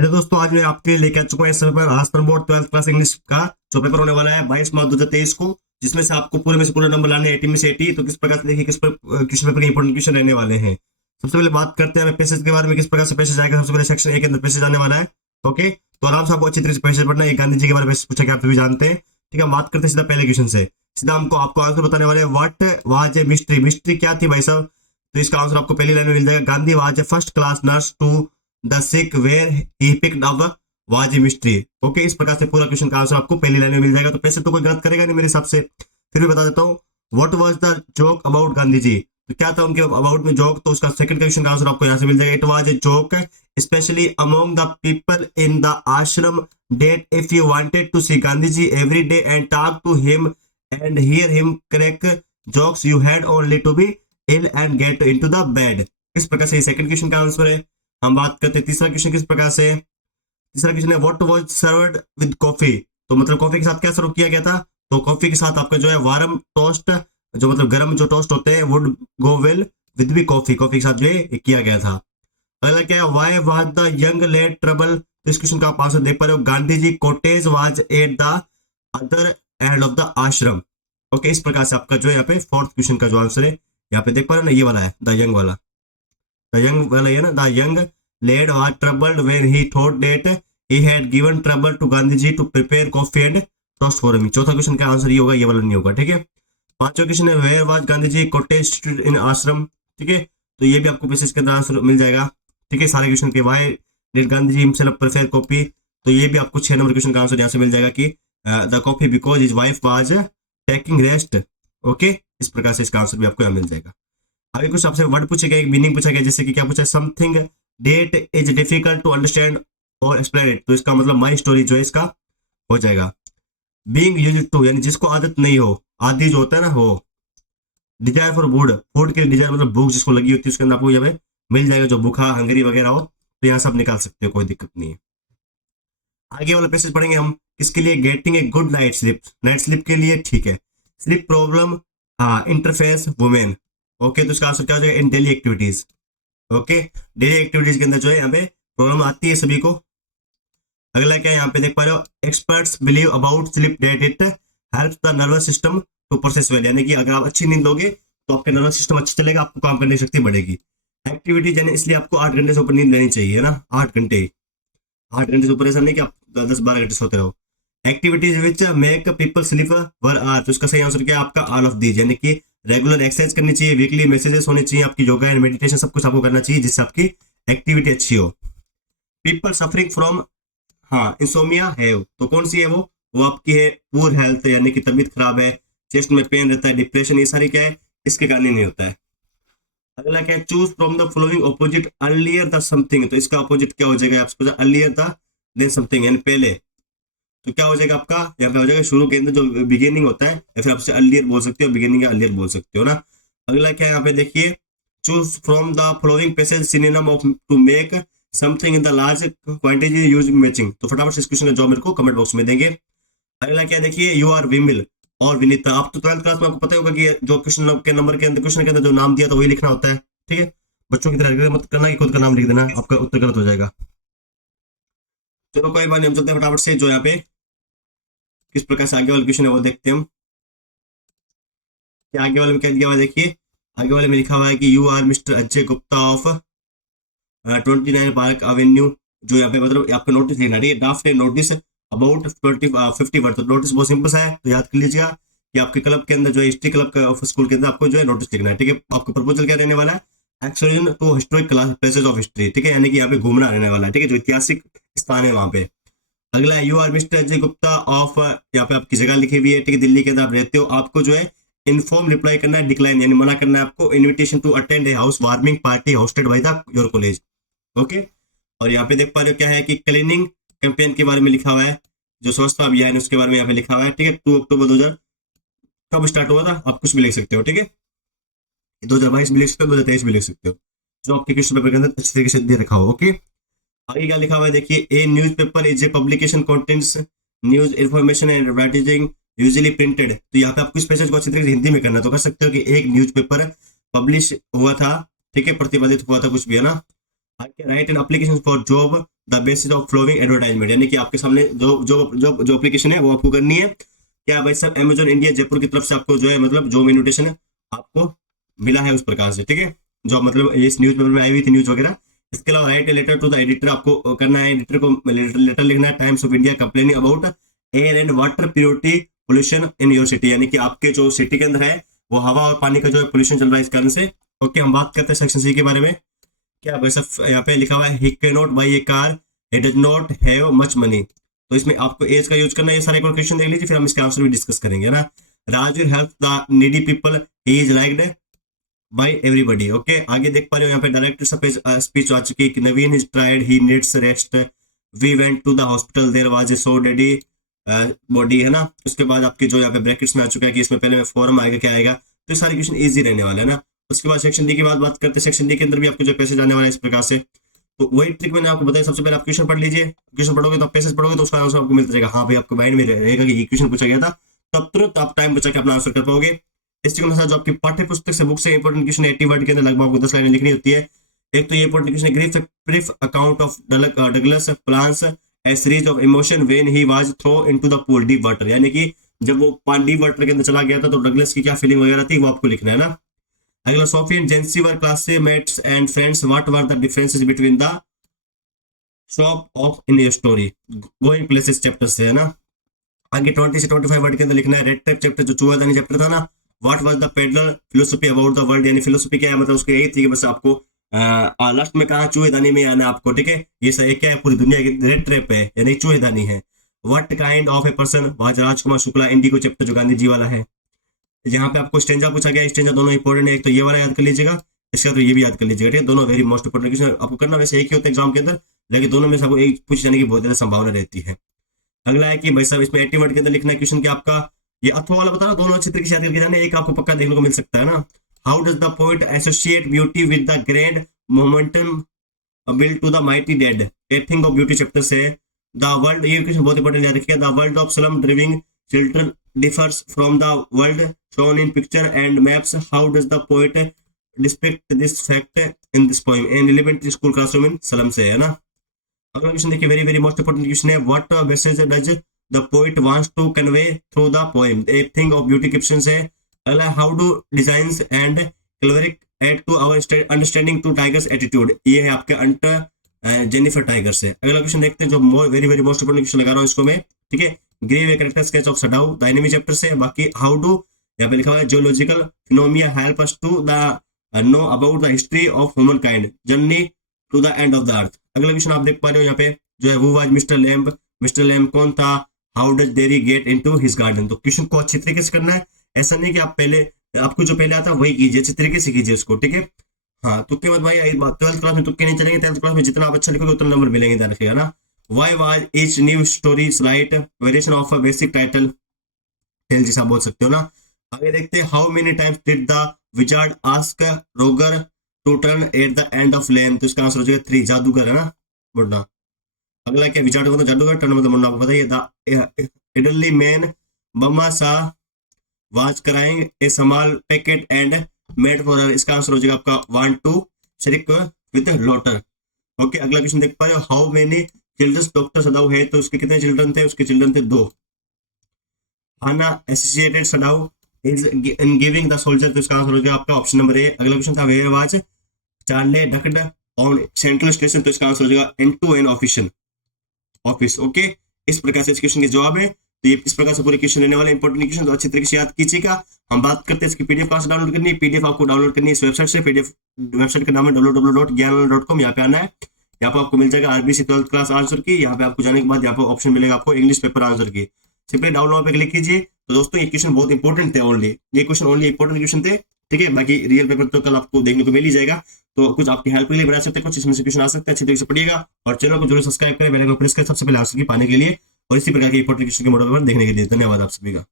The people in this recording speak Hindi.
हेलो दोस्तों, आज मैं आपके लिए लेकर आ चुका हूँ इस पेपर आस्तर बोर्ड 12th क्लास इंग्लिश का जो पेपर होने वाला है 22 मार्च 2023 को, जिसमें से आपको पूरे में से पूरे नंबर लाने हैं 80 में से 80। तो किस प्रकार से देखिए किस पेपर के इंपॉर्टेंट क्वेश्चन रहने वाले हैं। सबसे पहले बात करते हैं हमें पैसेज के बारे में, किस प्रकार से पैसेज आएगा। सबसे पहले सेक्शन ए के अंदर पैसेज आने वाला है। ओके, तो आराम से आपको अच्छी तरह से पैसेज पढ़ना है। ये गांधी जी के बारे में पूछा गया, आप सभी जानते हैं। ठीक है, बात करते हैं सीधा पहले क्वेश्चन से। सीधा हमको आपको आंसर बताने वाले हैं। What was a mystery, mystery क्या थी भाई साहब। तो इसका आंसर आपको पहली लाइन में मिल जाएगा। Gandhi was a first class nurse to the sick where he picked up was a mystery. Okay, इस प्रकार से पूरा क्वेश्चन का आंसर आपको पहली लाइन में मिल जाएगा। तो पैसे तो कोई गलत करेगा नहीं मेरे हिसाब से। फिर भी बता देता हूँ, what was the joke about Gandhi ji. तो क्या था उनके अबाउट में जोक, तो उसका सेकंड क्वेश्चन का आंसर आपको यहाँ से मिल जाएगा। It was a joke specially among the people in the ashram that if you wanted to see Gandhi ji every day and talk to him and hear him crack jokes you had only to be ill and get into the bed. इस प्रकार से सेकंड क्वेश्चन का आंसर है। हम बात करते हैं तीसरा क्वेश्चन किस प्रकार से। तीसरा क्वेश्चन है what was served with coffee. तो मतलब कॉफी के साथ क्या सर्व किया गया था। तो कॉफी के साथ आपका जो है वार्म टोस्ट, जो मतलब गर्म जो टोस्ट होते हैं, would go well with be coffee. Coffee के साथ जो है किया गया था। अगला क्या है, why was the young lad trouble. तो इस क्वेश्चन का आप आंसर देख पा रहे हो। Gandhi ji cottage was at the other end of the ashram. Okay, इस प्रकार से आपका जो है यहाँ पे फोर्थ क्वेश्चन का जो आंसर है यहाँ पे देख पा रहे हो ना, ये वाला है द यंग वाला। द यंग वाला ये ना, the young lad was troubled when he thought that he had given trouble to Gandhi ji to prepare coffee and toast for him। चौथा क्वेश्चन का आंसर ये होगा, ये वाला नहीं होगा। ठीक है, पांचवा क्वेश्चन है where was Gandhi ji cottage in ashram. ठीक है, तो ये भी आपको पैसेज के अंदर आंसर मिल जाएगा। ठीक है, सारे क्वेश्चन के why did Gandhi ji himself prefer coffee. तो ये भी आपको 6 नंबर क्वेश्चन का आंसर यहाँ से मिल जाएगा कि the coffee because his wife was taking rest. Okay, इस प्रकार से इसका आंसर भी आपको यहाँ मिल जाएगा। आगे कुछ आपसे वर्ड पूछे गए, एक मीनिंग पूछा गया, जैसे कि क्या पूछा, something that is difficult to understand और एक्सप्लेन इट। तो इसका मतलब माई स्टोरी जो है इसका हो जाएगा। बीइंग यूज्ड टू यानी जिसको आदत नहीं हो, आदि जो होता है ना वो। डिजायर फॉर फूड, फूड के डिजायर मतलब भूख जिसको लगी होती है, उसके अंदर आपको यहाँ पे मिल जाएगा जो भूखा हंगरी वगैरह हो। तो यहाँ से आप निकाल सकते हो, कोई दिक्कत नहीं है। आगे वाला पैसेज पढ़ेंगे हम किसके लिए, getting a good night sleep, night sleep के लिए। ठीक है, sleep problem interface women. Okay, तो इसका आंसर क्या हो जाएगा, in daily activities. Okay, daily activities के अंदर जो है यहाँ पे प्रॉब्लम आती है सभी को। अगला क्या है, यहाँ पे देख पा रहे हो, experts believe about sleep that it helps the nervous system to process well. यानी कि अगर आप अच्छी नींद लोगे तो आपके नर्वस सिस्टम अच्छा चलेगा, आपको काम करने की शक्ति बढ़ेगी। एक्टिविटी यानी इसलिए आपको 8 घंटे से ऊपर नींद लेनी चाहिए ना, 8 घंटे। 8 घंटे से ऊपर ऐसा नहीं कि आप 10-12 घंटे सोते रहो। Activities which make people sleep were are. तो इसका सही आंसर क्या है आपका, ऑल ऑफ दीज। यानी कि रेगुलर एक्सरसाइज करनी चाहिए, वीकली मैसेजेस होने चाहिए, आपकी योगा एंड मेडिटेशन सब कुछ आपको करना चाहिए जिससे आपकी एक्टिविटी अच्छी हो। पीपल सफरिंग फ्रॉम इंसोमिया है, तो कौन सी है वो आपकी है पुअर हेल्थ, यानी कि तबीयत खराब है, चेस्ट में पेन रहता है, डिप्रेशन, ये सारी क्या है इसके कारण नहीं होता है। अगला क्या है, choose from the following opposite earlier the something. तो इसका ऑपोजिट क्या हो जाएगा आपको, अर्लियर द देन समथिंग यानी पहले। तो क्या हो जाएगा आपका, यहाँ पे हो जाएगा शुरू के अंदर जो बिगिनिंग होता है, या फिर आपसे अर्लियर बोल सकते हो, बिगिनिंग या अर्लियर बोल सकते हो ना। अगला क्या है यहाँ पे देखिए, choose from the following passage synonym of to make something in the large quantity using matching. तो फटाफट से इस क्वेश्चन का जवाब मेरे को कमेंट बॉक्स में देंगे। अगला क्या देखिए, यू आर विमिल और विनीता। आप तो 12th क्लास में आपको पता होगा कि जो क्वेश्चन के नंबर के अंदर, क्वेश्चन के अंदर जो नाम दिया था वही लिखना होता है। ठीक है, बच्चों की तरह मत करना कि खुद का नाम लिख देना, आपका उत्तर गलत हो जाएगा। चलो कोई बात नहीं, हम चलते हैं फटाफट से जो यहाँ पे किस प्रकार से आगे वाला क्वेश्चन है वो देखते हैं हम। आगे वाले में क्या दिया हुआ है देखिए, आगे वाले में लिखा हुआ है कि you are Mr Ajay Gupta of 29 Park Avenue. जो यहाँ पे मतलब आपको नोटिस लिखना है, ड्राफ्ट है नोटिस अबाउट 50 वर्ड। तो नोटिस बहुत सिंपल सा है, तो याद कर लीजिएगा कि आपके क्लब के अंदर जो है हिस्ट्री क्लब ऑफ स्कूल के अंदर आपको जो है नोटिस लिखना है। ठीक है, आपका प्रपोजल क्या रहने वाला है, excursion to historic class places of history. ठीक है, यानी कि यहाँ पे घूमना रहने वाला है। ठीक है, जो ऐतिहासिक स्थान है वहाँ पे। अगला है, you are Mr Ajay Gupta of, यहाँ पे आपकी जगह लिखी हुई है। ठीक है, दिल्ली के अंदर आप रहते हो, आपको जो है इनफॉर्म रिप्लाई करना है, डिक्लाइन यानी मना करना है आपको, invitation to attend a house warming party hosted by the your college. Okay, और यहाँ पे देख पा रहे हो क्या है कि क्लीनिंग कैंपेन के बारे में लिखा हुआ है, जो स्वच्छता अभियान है उसके बारे में यहाँ पे लिखा हुआ है। ठीक है, 2 अक्टूबर 2000 कब स्टार्ट हुआ था, आप कुछ भी लिख सकते हो। ठीक है, 2022 भी लिख सकते हो, 2023 भी लिख सकते हो, जो आपके क्वेश्चन पेपर के अंदर अच्छी तरीके से दे रखा हो। ओके, आगे क्या लिखा हुआ है देखिए, a newspaper is a publication contents news information and advertising usually printed. तो यहाँ पे आपको इस पैसेज को अच्छी तरीके से हिंदी में करना, तो कर सकते हो कि एक न्यूज पेपर पब्लिश हुआ था। ठीक है, प्रतिपादित हुआ था, कुछ भी है ना। Write an application for job the basis of following advertisement, यानी कि आपके सामने जो जो जो जो एप्लीकेशन है वो आपको करनी है। क्या भाई सर, अमेजोन इंडिया जयपुर की तरफ से आपको जो है मतलब जॉब इन्विटेशन आपको मिला है उस प्रकार से, ठीक है, जो मतलब इस न्यूज़पेपर में आई हुई थी न्यूज़ वगैरह। इसके अलावा write a letter to the editor, आपको करना है एडिटर को लेटर लिखना है, Times of India complaining about air and water purity pollution in your city, यानी कि आपके जो सिटी के अंदर है वो हवा और पानी का जो पोल्यूशन चल रहा है इस कारण से। ओके, हम बात करते हैं सेक्शन सी के बारे में। क्या भाई सब यहाँ पे लिखा हुआ है he can not by A car, he does not have much money, तो इसमें आपको एज का यूज करना है। ये सारे क्वेश्चन देख लीजिए, फिर हम इसके आंसर भी डिस्कस करेंगे ना। Raju help the needy people, he is liked by everybody. Okay, आगे देख पा रहे हो यहाँ पे डायरेक्टर स्पीच आ चुकी है कि Naveen is tired, he needs rest, we went to the hospital, there was a so dead body, है ना। उसके बाद आपके जो यहाँ पे ब्रैकेट्स में आ चुका है कि इसमें पहले में फॉर्म आएगा, क्या आएगा, तो सारे क्वेश्चन इजी रहने वाला है ना। उसके बाद सेक्शन डी की बात करते हैं। सेक्शन डी के अंदर भी आपको जो पैसेज आने वाला है इस प्रकार से, तो वही ट्रिक मैंने आपको बताया। सबसे पहले आप क्वेश्चन पढ़ लीजिए, क्वेश्चन पढ़ोगे तो आप पैसेज पढ़ोगे तो उसका आंसर आपको मिलता जाएगा। हाँ भाई, आपको माइंड में रहेगा कि ये क्वेश्चन पूछा गया था, तब तुरंत आप टाइम बचा के अपना आंसर कर पाओगे। इस तरीके से जो आपकी पाठ्य पुस्तक से बुक से इंपोर्टेंट क्वेश्चन 80 वर्ड के अंदर लगभग आपको 10 लाइनें लिखनी होती है। एक तो ये important question, give brief account of Douglas plants a series of emotion when he was throw into the pool deep water, यानी कि जब वो डीप वाटर के अंदर चला गया था तो डगलस की क्या फीलिंग वगैरह थी वो आपको लिखना है ना। अगला, Sophie and जेंसी were classmates and friends, what were the differences between the shop of in your story, going places chapter से, है ना। आगे 20 से 25 वर्ड के अंदर लिखना है। रेड टेप चैप्टर जो चूहादानी चैप्टर था ना, what was the peddler philosophy about the world, यानी फिलोसफी क्या है, मतलब उसके यही थी कि बस आपको लास्ट में कहा चूहेदानी में आना आपको, ठीक है। ये सही क्या है, पूरी दुनिया की रेड ट्रैप है यानी चूहेदानी है। What kind of a person was Rajkumar Shukla, Indigo chapter जो गांधी जी वाला है। यहाँ पे आपको स्टेंजा पूछा गया, स्टेंजा दोनों इंपॉर्टेंट है, एक तो ये वाला याद कर लीजिएगा, इसका तो ये भी याद कर लीजिएगा, ठीक है। दोनों वेरी मोस्ट इंपॉर्टेंट क्वेश्चन आपको करना वैसे एक ही होता है एग्जाम के अंदर, लेकिन दोनों में से आपको एक पूछे जाने की बहुत ज्यादा संभावना रहती है। अगला है कि भाई साहब इसमें 80 वर्ड के अंदर लिखना है क्वेश्चन कि आपका ये अथवा वाला बता रहा, दोनों अच्छी तरीके से याद करके जाने, एक आपको पक्का देखने को मिल सकता है ना। How does the poet associate beauty with the grand momentum build to the mighty dead, a thing of beauty chapter से। द वर्ल्ड, ये क्वेश्चन बहुत इंपॉर्टेंट याद रखिएगा, the world of slum driving children differs from the world shown in picture and maps. How does the poet depict this fact in this poem? An elementary school classroom in slum से, है ना। अगला क्वेश्चन देखिए, very very most important question है, what message does the poet wants to convey through the poem, a thing of beauty question है। अगला, how do designs and clever trick add to our understanding to tigers attitude, ये है आपके अंटर जेनिफर टाइगर से। अगला क्वेश्चन देखते हैं जो very very most important question लगा रहा हूँ इसको मैं, ठीक है। Give a character sketch of Sadao, the enemy chapter से। बाकी हाउ डू यहाँ पे लिखा हुआ है, geological phenomena help us to the know about the history of humankind, journey to the end of the earth. अगला क्वेश्चन आप देख पा रहे हो यहाँ पे जो है, who was mister lamb, mister lamb कौन था, how does dairy get into his garden. तो क्वेश्चन को अच्छी तरीके से करना है, ऐसा नहीं कि आप पहले आपको जो पहले आता है वही कीजिए, अच्छी तरीके से कीजिए उसको, ठीक है। हाँ, तुक्के मत भाई, 12th क्लास में तुक्के नहीं चलेंगे, 10th क्लास में जितना आप अच्छा लिखोगे उतना नंबर मिलेंगे, ध्यान रखिएगा ना। Why was each new story slight variation of a basic title tale, जैसा बोल सकते हो ना। आगे देखते हैं, how many times did the wizard ask Roger to turn at the end of lane, तो इसका आंसर हो जाएगा 3, जादूगर है ना, मुड़ना। अगला क्या, विजार्ड मतलब जादूगर, टर्न मतलब मुड़ना, आपको बताइए। The elderly man Mama Sa was crying a small packet and made for her, इसका आंसर हो जाएगा आपका 1 2 शरीक with laughter। ओके, अगला क्वेश्चन देख पा रहे हो, how many चिल्ड्रंस डॉक्टर सदाऊ है, तो उसके कितने चिल्ड्रन थे, उसके चिल्ड्रन थे 2। हाना एसोसिएटेड सदाऊ is in giving the soldier, तो इसका आंसर हो गया आपका ऑप्शन नंबर ए। अगला क्वेश्चन था, where was Charlie ducked on central station, तो इसका आंसर हो जाएगा इनटू एन ऑफिस। ओके, इस प्रकार से इस क्वेश्चन के जवाब है। तो ये इस प्रकार से पूरे क्वेश्चन रहने वाले इंपॉर्टेंट क्वेश्चन, तो अच्छी तरीके से याद कीजिएगा। हम बात करते हैं इसकी पीडीएफ कहाँ से डाउनलोड करनी है। पीडीएफ आपको डाउनलोड करनी है इस वेबसाइट से, पीडीएफ वेबसाइट का नाम है www.gyanal.com, यहाँ पे आना है। यहाँ पे आपको मिल जाएगा आरबीसी 12th क्लास आंसर की। यहाँ पे आपको जाने के बाद यहाँ पे ऑप्शन मिलेगा आपको इंग्लिश पेपर आंसर की, सिंपली डाउनलोड पे क्लिक कीजिए। तो दोस्तों ये क्वेश्चन बहुत इंपॉर्टेंट थे, ओनली ये क्वेश्चन ओनली इंपॉर्टेंट क्वेश्चन थे, ठीक है। बाकी रियल पेपर तो कल आपको देखने को मिल ही जाएगा, तो कुछ आपकी हेल्प के लिए बना सकते हैं, कुछ इसमें से क्वेश्चन आ सकते हैं, अच्छी तरीके से पढ़िएगा और चैनल को जरूर सब्सक्राइब करें, बेल आइकन प्रेस करें सबसे पहले आंसर की पाने के लिए और इसी प्रकार के इंपॉर्टेंट क्वेश्चन के मॉडल पर देखने के लिए। धन्यवाद आप सभी का।